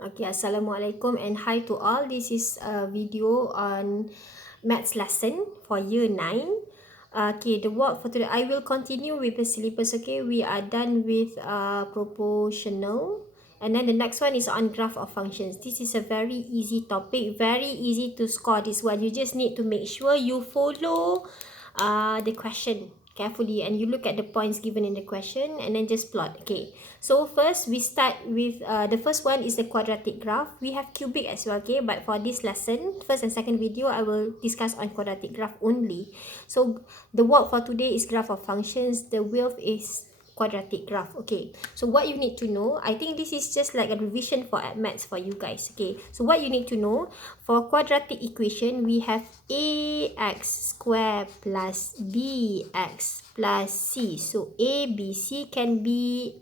Okay, Assalamualaikum and hi to all. This is a video on maths lesson for year 9. Okay, the work for today, I will continue with the syllabus. Okay, we are done with proportional. And then the next one is on graph of functions. This is a very easy topic, very easy to score this one. You just need to make sure you follow the question carefully and you look at the points given in the question and then just plot. Okay, so first we start with the first one is the quadratic graph. We have cubic as well, okay, but for this lesson, first and second video, I will discuss on quadratic graph only. So the work for today is graph of functions. The width is quadratic graph. Okay, so what you need to know, I think this is just like a revision for maths for you guys. Okay, so what you need to know, for quadratic equation, we have ax square plus bx plus c. So a, b, c can be,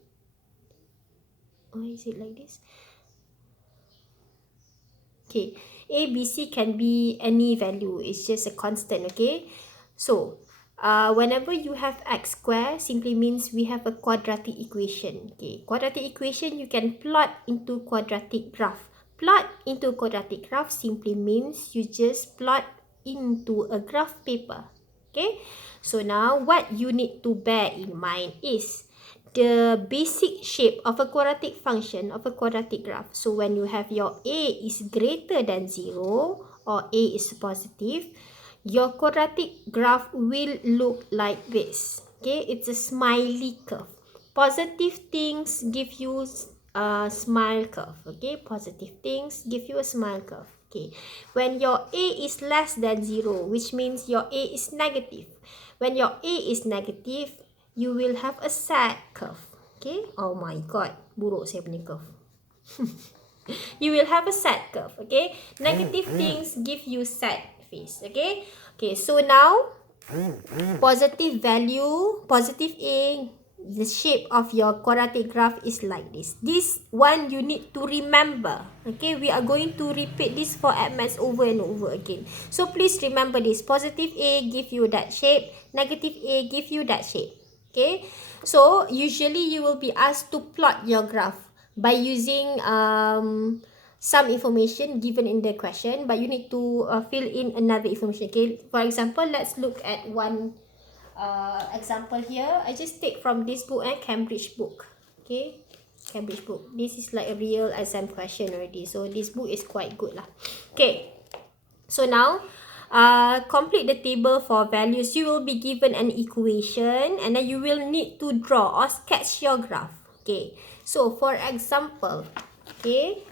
why is it like this? Okay, a, b, c can be any value. It's just a constant. Okay, so whenever you have x square, simply means we have a quadratic equation. Okay, quadratic equation you can plot into quadratic graph. Plot into quadratic graph simply means you just plot into a graph paper. Okay, so now what you need to bear in mind is the basic shape of a quadratic function of a quadratic graph. So when you have your a is greater than 0 or a is positive, your quadratic graph will look like this. Okay, it's a smiley curve. Positive things give you a smile curve. Okay, positive things give you a smile curve. Okay, when your a is less than 0, which means your a is negative. When your a is negative, you will have a sad curve. Okay, oh my god, buruk saya punya curve. You will have a sad curve. Okay, negative things give you sad face. Okay, okay, so now positive value, positive a, the shape of your quadratic graph is like this. This one you need to remember. Okay, we are going to repeat this for maths over and over again. So please remember this. Positive a give you that shape, negative a give you that shape. Okay, so usually you will be asked to plot your graph by using some information given in the question, but you need to fill in another information. Okay, for example, let's look at one example here. I just take from this book, Cambridge book. Okay, Cambridge book. This is like a real exam question already, so this book is quite good lah. Okay, so now complete the table for values. You will be given an equation and then you will need to draw or sketch your graph. Okay, so for example, okay,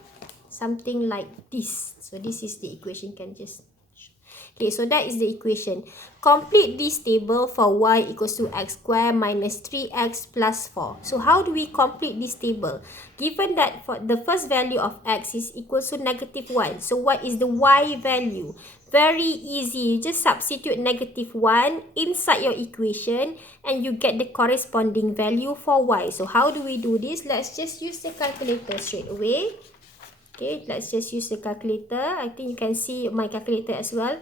something like this. So this is the equation. Can just, okay, so that is the equation. Complete this table for y equals to x square minus 3x plus 4. So how do we complete this table? Given that for the first value of x is equals to negative 1. So what is the y value? Very easy. You just substitute negative 1 inside your equation and you get the corresponding value for y. So how do we do this? Let's just use the calculator straight away. Okay, let's just use the calculator. I think you can see my calculator as well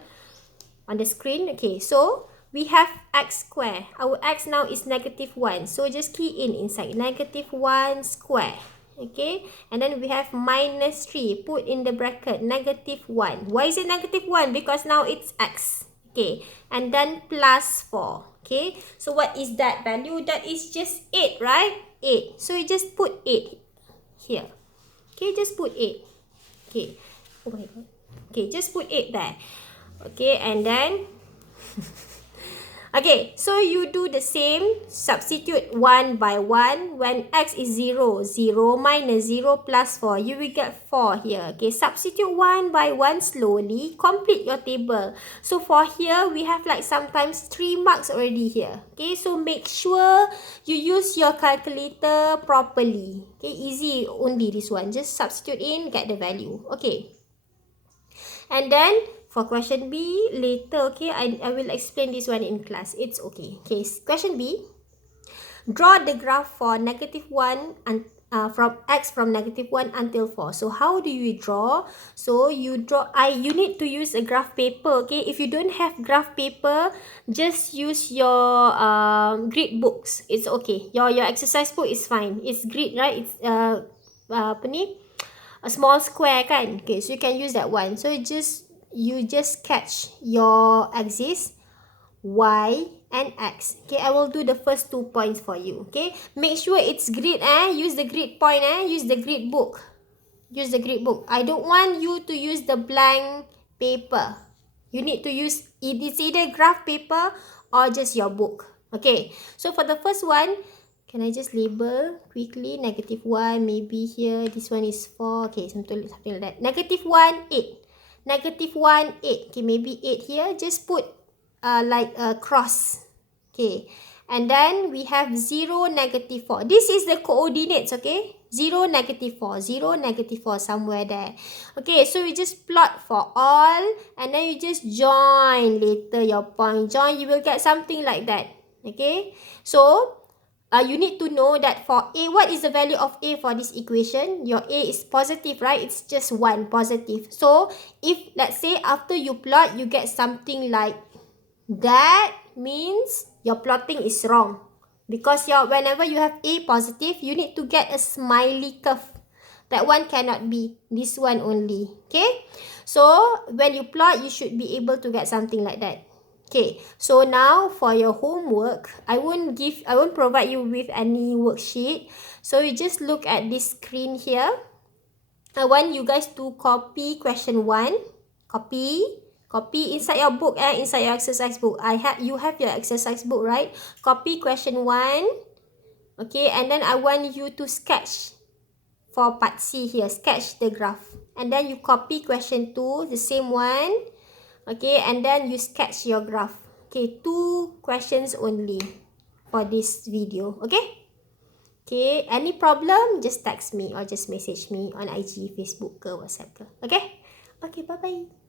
on the screen. Okay, so we have x square. Our x now is negative 1. So just key in inside negative 1 square. Okay, and then we have minus 3. Put in the bracket negative 1. Why is it negative 1? Because now it's x. Okay, and then plus 4. Okay, so what is that value? That is just 8, right? 8. So you just put 8 here. Okay, just put 8. Okay. Oh my god. Okay, just put 8 there. Okay, and then okay, so you do the same. Substitute 1 by 1. When x is 0, 0 minus 0 plus 4, you will get 4 here. Okay, substitute 1 by 1 slowly. Complete your table. So for here, we have like sometimes 3 marks already here. Okay, so make sure you use your calculator properly. Okay, easy only this one. Just substitute in, get the value. Okay. And then for question B, later, okay, I will explain this one in class. It's okay. Okay, question B. Draw the graph for negative 1 and from x from negative 1 until 4. So how do you draw? So you draw, you need to use a graph paper. Okay, if you don't have graph paper, just use your grid books. It's okay. Your exercise book is fine. It's grid, right? It's apa ni? a small square kan. Okay, so you can use that one. So you just sketch your axis y and x. Okay, I will do the first 2 points for you. Okay, make sure it's grid use the grid point use the grid book. Use the grid book. I don't want you to use the blank paper. You need to use it's either graph paper or just your book. Okay, so for the first one, can I just label quickly? -1, maybe here. This one is 4. Okay, something like that. -1, 8. -1, 8. Okay, maybe 8 here. Just put like a cross. Okay, and then we have 0, -4. This is the coordinates, okay? 0, -4, 0, -4, somewhere there. Okay, so you just plot for all, and then you just join later your point. Join, you will get something like that. Okay, so you need to know that for A, what is the value of A for this equation? Your A is positive, right? It's just 1 positive. So if, let's say, after you plot, you get something like that, means your plotting is wrong. Because whenever you have A positive, you need to get a smiley curve. That one cannot be. This one only. Okay? So, when you plot, you should be able to get something like that. Okay, so now for your homework, I won't provide you with any worksheet. So you just look at this screen here. I want you guys to copy question 1. Copy inside your book inside your exercise book. You have your exercise book, right? Copy question 1. Okay, and then I want you to sketch for part C here. Sketch the graph. And then you copy question 2, the same one. Okay, and then you sketch your graph. Okay, 2 questions only for this video. Okay? Okay, any problem, just text me or just message me on IG, Facebook ke WhatsApp ke. Okay? Okay, bye-bye.